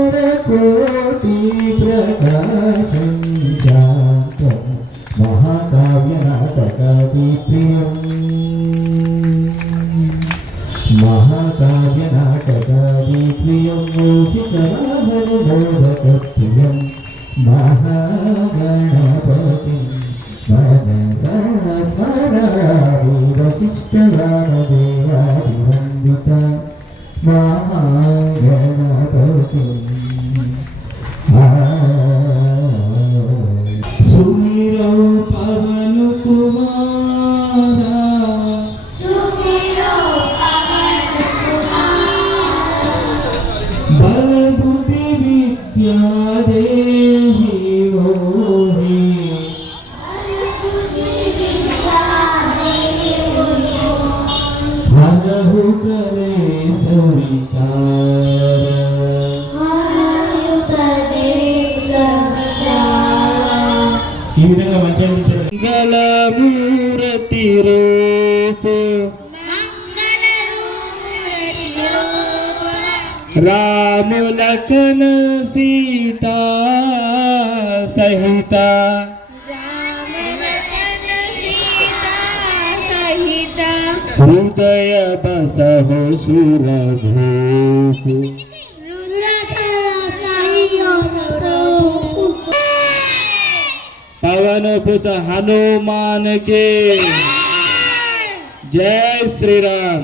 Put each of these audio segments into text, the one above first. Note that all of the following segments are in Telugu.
मारकोटि प्रकाशं शान्तं महाकाव्यनाटकादिप्रियं महाकाव्यनाटकादिप्रियं मूषिकवाहनबोधकप्रियं महागणपतिं मनसा स्मरामि वसिष्ठवामदेवादिवन्दिता महागणपतिं सुमिरो पवन कुमारा बल बुद्धि विद्या देहि मोहि हरहु कलेश विचार ఈ విధంగా మంగళమూర్తి రూప రామ లక్ష్మణ సీతా సహిత హృదయ బసహు సురభూపు पवन पुत हनुमान के जय श्री राम।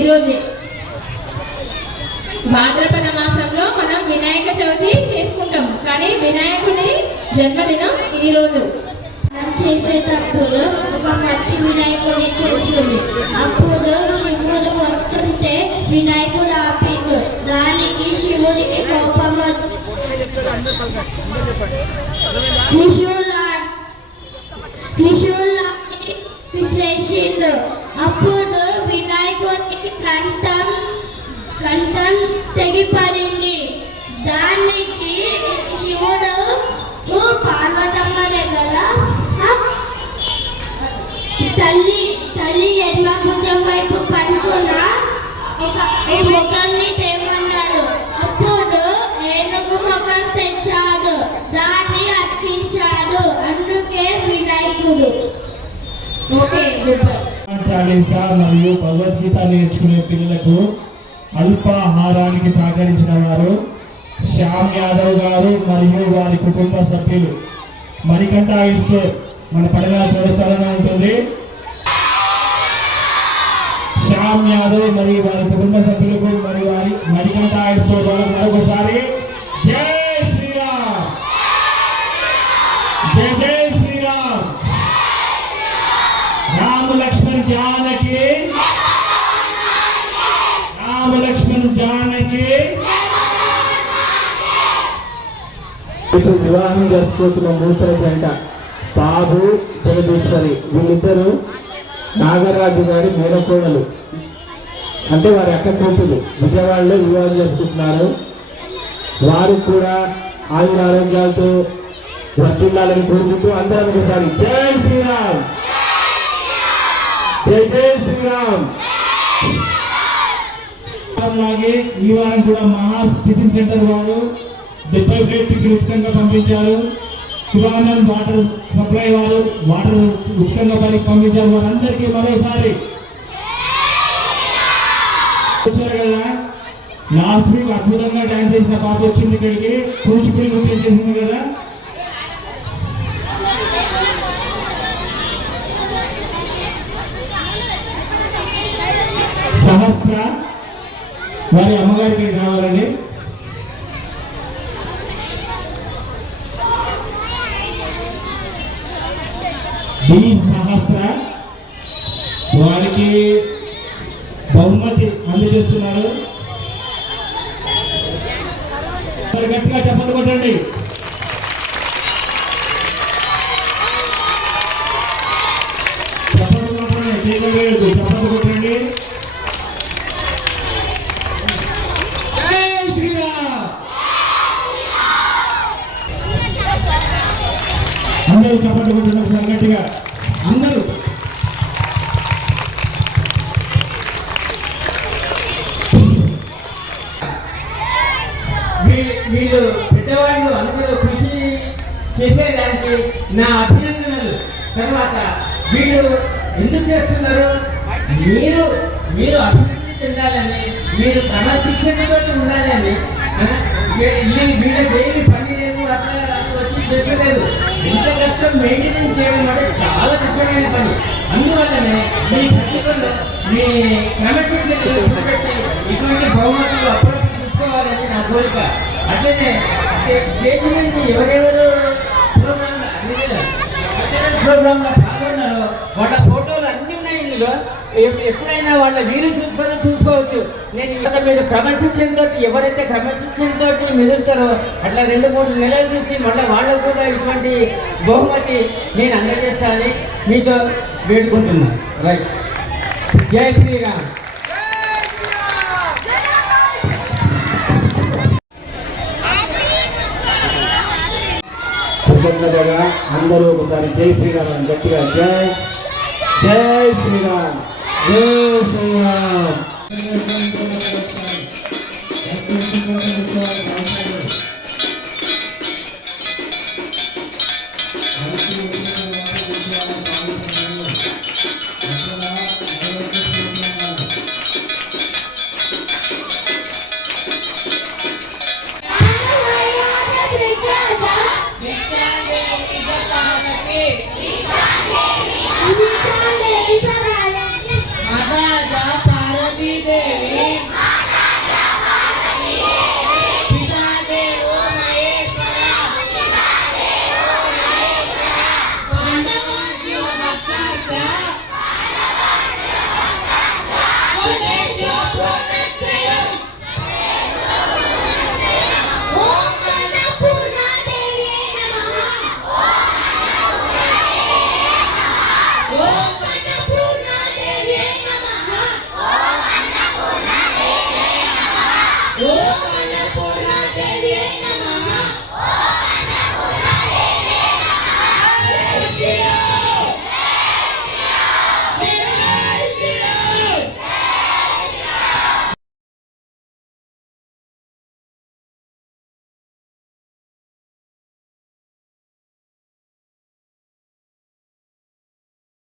ఈరోజు భాద్రపద మాసంలో మనం వినాయక చవితి చేసుకుంటాం, కానీ వినాయకుని జన్మదినం ఈరోజు. మనం చేసేటప్పుడు ఒక మట్టి వినాయకుడిని చేస్తుంది. అప్పుడు శివుడు వస్తుంటే వినాయకుడు ఆపిండు. దానికి శివుడికి కోపం త్రిశూలాన్ని విశ్లేషిండు. అప్పుడు వినాయకుడికి కంఠం తెగిపడింది. దానికి శివుడు పార్వతమ్మ దగ్గర తల్లి ఎడ్ల భుజం వైపు పడుకున్న ఈ ముఖాన్ని తేమన్నాడు. అప్పుడు ఏనుగు ముఖం తెచ్చాడు, దాన్ని అర్పించాడు. అందుకే వినాయకుడు. Okay, good bye. చాలీసా మరియు భగవద్గీత నేర్చుకునే పిల్లలకు అల్పాహారానికి సహకరించిన వారు శ్యామ్ యాదవ్ గారు మరియు వారి కుటుంబ సభ్యులు. మణికంఠ స్టోర్ మన పడగ చౌరస్తాలోనే ఉంటుంది. శ్యామ్ యాదవ్ మరియు వారి కుటుంబ సభ్యులకు మరియు వారి మణికంఠ స్టోర్ వాళ్ళకు మరొకసారి జై శ్రీరామ్, జై జై శ్రీరామ్. జానకి రామ లక్ష్మణ్ జానకి. ఇప్పుడు వివాహం జరుపుకుంటున్న మూసల జంట బాబు జగదీశ్వరి. వీళ్ళిద్దరూ నాగరాజు గారి మేనకోడలు, అంటే వారి అక్క కూతురు. విజయవాడలో వివాహం జరుపుకుంటున్నారు. వారు కూడా ఆయుర ఆరోగ్యాలతో వర్తిల్లాలని కోరుకుంటూ అందరం ఒకసారి జై శ్రీరామ్, జై జై శ్రీరామ్. అలాగే ఈ వారం కూడా మహా టిఫిన్ సెంటర్ వారు 70 ప్లేట్ టిఫిన్ ఉచితంగా పంపించారు. శివానంద్ వాటర్ సప్లై వారు వాటర్ ఉచితంగా వారికి పంపించారు. వారందరికీ మరోసారి వచ్చారు కదా. లాస్ట్ వీక్ అద్భుతంగా డాన్స్ చేసిన పాప వచ్చింది ఇక్కడికి, కూచిపూడి నృత్యం చేసింది కదా. సహస్ర వారి అమ్మగారికి కావాలండి. డి సహస్ర వారికి బహుమతి అందజేస్తున్నారు. గట్టిగా చప్పట్లు కొట్టండి. చప్పట్లు కొట్టండి, చేతులు వేయద్దు, చప్పట్లు కొట్టండి. జై శ్రీరామ్. అందరూ చప్పట్లు కొట్టండి ఒకసారి గట్టిగా అందరూ. వీళ్ళు పెద్దవాళ్ళు అందరూ కృషి చేసేదానికి నా అభినందనలు. తర్వాత వీళ్ళు ఎందుకు చేస్తున్నారు, మీరు అభివృద్ధి చెందాలని, మీరు క్రమశిక్షణతో ఉండాలని. వీళ్ళకి ఏమి పని లేదు, అట్లా వచ్చి చేసలేదు. ఎంత కష్టం మెయింటెనెన్స్ చేయడం అంటే చాలా కష్టమైన పని. అందువల్లనే మీ ప్రతిభలో మీ క్రమశిక్షణ చూపెట్టి ఇటువంటి బహుమతులు అప్పుడప్పుడు తీసుకోవాలని నా కోరిక. అట్లనే స్టేజ్ మీద ఎవరెవరు ప్రోగ్రాంలో పాల్గొన్నారో వాళ్ళ ఫోటోలు అన్నీ ఉన్నాయి ఇందులో. ఎప్పుడైనా వాళ్ళ వీలు చూసుకోవచ్చు. నేను ఇక్కడ మీరు క్రమశిక్షణతో ఎవరైతే క్రమశిక్షణతో మెదులుతారో అట్లా 2-3 నెలలు చూసి మళ్ళీ వాళ్ళకు కూడా ఇటువంటి బహుమతి నేను అందజేస్తానని మీతో వేడుకుంటున్నాను. రైట్. జై శ్రీరామ్. కృతజ్ఞతగా అందరూ ఒకసారి జై శ్రీరామ్ అని గట్టిగా జై జై శ్రీరామ్, జై శ్రీరామ్.